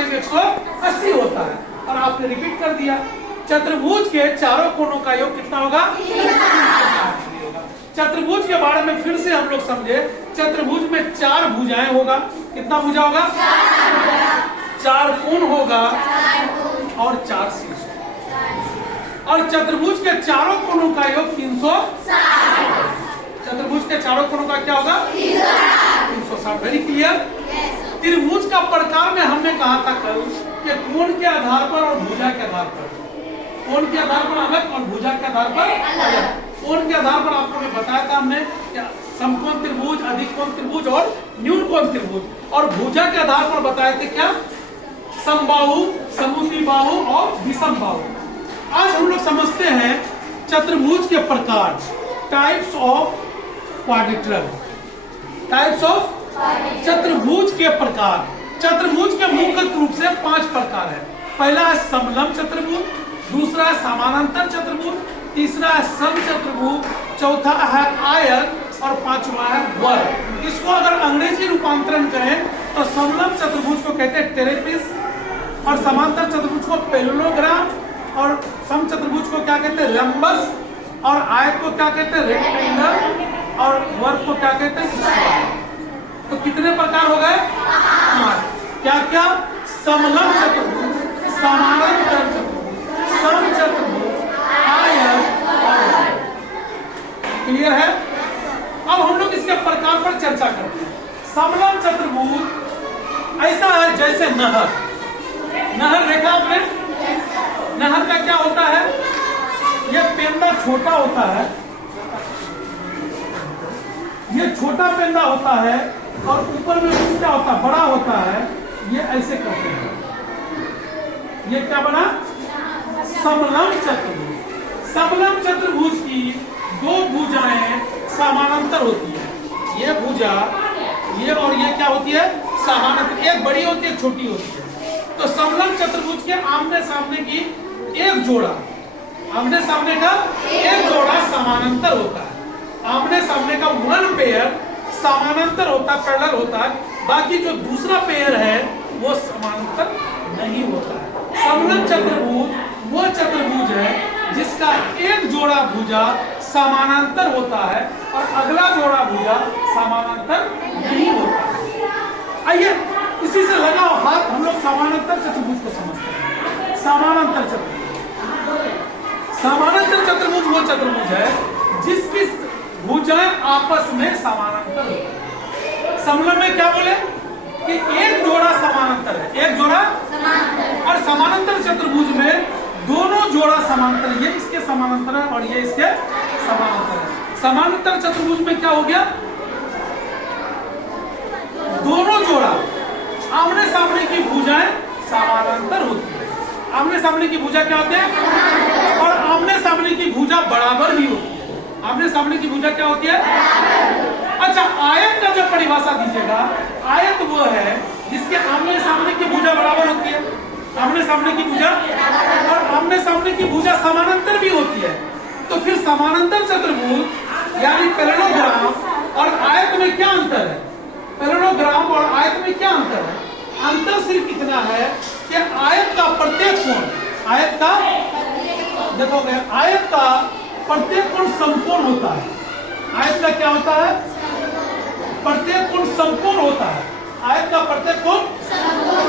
Time 180 होता है। और आपने रिपीट कर दिया। चतुर्भुज के चारों कोणों का योग कितना होगा? चतुर्भुज के बारे में फिर से हम लोग समझे। चतुर्भुज में 4 भुजाएं होगा। कितना भुजा होगा? 4 कोण होगा और 4 शीर्ष। और चतुर्भुज के चारों कोणों का योग 360। चतुर्भुज के चारों कोणों का क्या होगा? 360। Very clear. त्रिभुज का प्रकार में हमने कहा था कल कि कोण के आधार पर और भुजा के आधार पर, कोण के आधार पर अलग और भुजा के आधार पर अलग। कोण के आधार पर आपको बताया था हमने समकोण त्रिभुज, अधिक कोण त्रिभुज और न्यून कोण त्रिभुज। और भुजा के आधार पर बताए थे क्या? समबाहु, समद्विबाहु और विषमबाहु। आज हम लोग समझते हैं चतुर्भुज के प्रकार, types of quadrilateral, types of चतुर्भुज के प्रकार। चतुर्भुज के मुख्य रूप से 5 प्रकार है। पहला है समलंब चतुर्भुज, दूसरा है समानांतर चतुर्भुज, तीसरा है समचतुर्भुज, चौथा है आयत और पांचवा है वर्ग। इसको अगर अंग्रेजी रूपांतरण करें तो समलंब चतुर्भुज को कहते हैं ट्रेपेज, और समांतर चतुर्भुज को पैरेललोग्राम, और समचतुर्भुज को क्या कहते हैं? लंबस, और आयत को क्या कहते हैं? रेक्टेंगल, और वर्ग को क्या कहते हैं? स्क्वायर। तो कितने प्रकार हो गए? 5। क्या क्या? समलंब चतुर्भुज, समानांतर चतुर्भुज, समचतुर्भुज, आयत और वर्ग। क्लियर है? अब हम लोग इसके प्रकार पर चर्चा करते हैं। समलंब चतुर्भुज ऐसा है जैसे नहर। नहर देखा आपने? नहर का क्या होता है? ये पेंदा छोटा होता है, ये छोटा पेंदा होता है, और ऊपर में क्या होता है? बड़ा होता है। ये ऐसे करते हैं। ये क्या बना? समलंब चतुर्भुज। समलंब चतुर्भुज की 2 भुजाएं समानांतर होती है। ये भुजा, ये और ये क्या होती है? समानांतर। एक बड़ी होती है, छोटी होती है। तो समलंब चतुर्भुज के आमने सामने की एक जोड़ा, आमने सामने का एक जोड़ा समानांतर होता है। आमने सामने का 1 पेयर समानांतर होता है, पैरेलल होता है। बाकी जो दूसरा पेयर है वो समानांतर नहीं होता है। समलंब चतुर्भुज वो चतुर्भुज है जिसका एक जोड़ा भुजा समानांतर होता है और अगला जोड़ा भुजा समानांतर नहीं होता है। आइए इसी से लगाओ हाथ, हम लोग समानांतर चतुर्भुज को समझते हैं। समानांतर चतुर्भुज, समानांतर चतुर्भुज वो चतुर्भुज है जिसकी भुजाएं आपस में समानांतर होती है। समलंब में क्या बोले कि एक जोड़ा समानांतर है, एक जोड़ा समानांतर, और समानांतर चतुर्भुज में दोनों जोड़ा समानांतर, ये इसके समानांतर है और ये इसके समानांतर है। समानांतर चतुर्भुज में क्या हो गया? दोनों जोड़ा आमने सामने की भुजाएं समानांतर होती है। आमने सामने की भुजा क्या होते हैं? और आमने सामने की भुजा बराबर भी होती है। आमने सामने की भुजा क्या होती है? अच्छा, आयत का जो परिभाषा दीजिएगा, आयत वो है जिसके आमने सामने की भुजा बराबर होती है। आमने सामने की भुजा और आमने सामने की भुजा समानांतर भी होती है। तो फिर समानांतर चतुर्भुज यानी पैरेललोग्राम और आयत में क्या अंतर है? पैरेललोग्राम और आयत में क्या अंतर है? अंतर सिर्फ इतना है कि आयत का प्रत्येक कोण, आयत का देखोगे, आयत का प्रत्येक कोण समकोण होता है। आयत का क्या होता है? प्रत्येक कोण समकोण होता है। आयत का प्रत्येक कोण,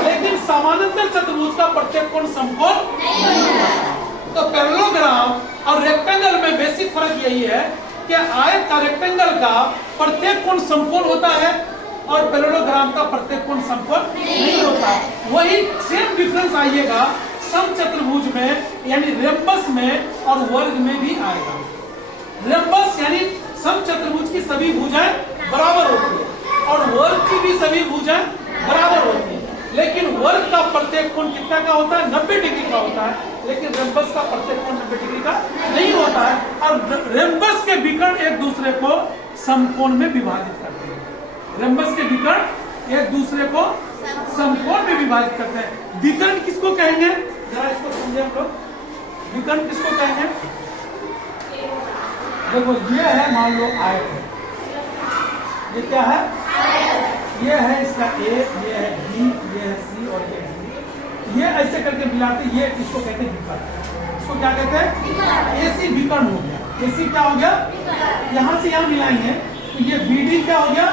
लेकिन समानांतर चतुर्भुज का प्रत्येक कोण समकोण नहीं होता है। तो पैरेललोग्राम और रेक्टेंगल में बेसिक फर्क यही है कि आयत का, रेक्टेंगल का प्रत्येक कोण समकोण होता है और पैरेललोग्राम का प्रत्येक कोण समकोण नहीं होता है। वही सेम डिफरेंस आइएगा समचतुर्भुज में, यानी रेम्बस में और वर्ग में भी आएगा। रेम्बस यानी समचतुर्भुज की सभी भुजाएं बराबर होती है और वर्ग की भी सभी भुजाएं बराबर होती है। लेकिन वर्ग का प्रत्येक कोण कितना का होता है? 90 डिग्री का होता है। लेकिन रेम्बस का प्रत्येक कोण 90 डिग्री का नहीं होता है। और रेम्बस के विकर्ण एक दूसरे को समकोण में विभाजित करते हैं। रेम्बस के विकर्ण एक दूसरे को समकोण में विभाजित करते हैं। विकर्ण किसको कहेंगे? जरा इसको समझे हम लोग। विकर्ण किसको कहेंगे? देखो, ये है, मान लो आयत है, ये क्या है? ये है इसका ए, ये है बी, ये है सी और ये है डी। ऐसे करके मिलाते, ये इसको कहते हैं विकर्ण। इसको क्या कहते हैं? एसी विकर्ण हो गया। एसी क्या हो गया? यहाँ से यहाँ मिलाएंगे तो ये बीडी क्या हो गया?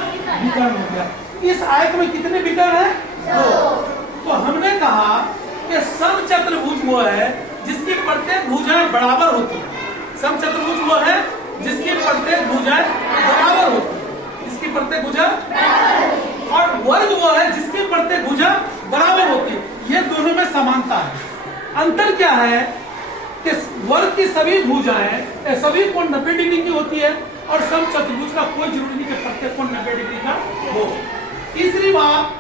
विकर्ण हो गया। इस आयत में कितने विकर्ण है? 2। तो हमने कहा कि समचतुर्भुज वो है जिसकी प्रत्येक भुजाएं बराबर होती है। समचतुर्भुज वो है जिसकी प्रत्येक भुजाएं बराबर होती है। इसकी प्रत्येक भुजा, और वर्ग वो है जिसकी प्रत्येक भुजा बराबर होती है। ये दोनों में समानता है। अंतर क्या है कि वर्ग की सभी भुजाएं सभी कोण 90 डिग्री की होती है और समचतुर्भुज का कोई जरूरी नहीं कि प्रत्येक कोण 90 डिग्री का हो। तीसरी बात,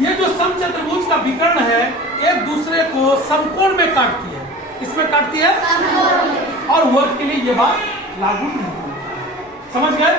ये जो समचतुर्भुज का विकर्ण है एक दूसरे को समकोण में काटती है। इसमें काटती है, और वर्ग के लिए ये बात लागू नहीं होती। समझ गए?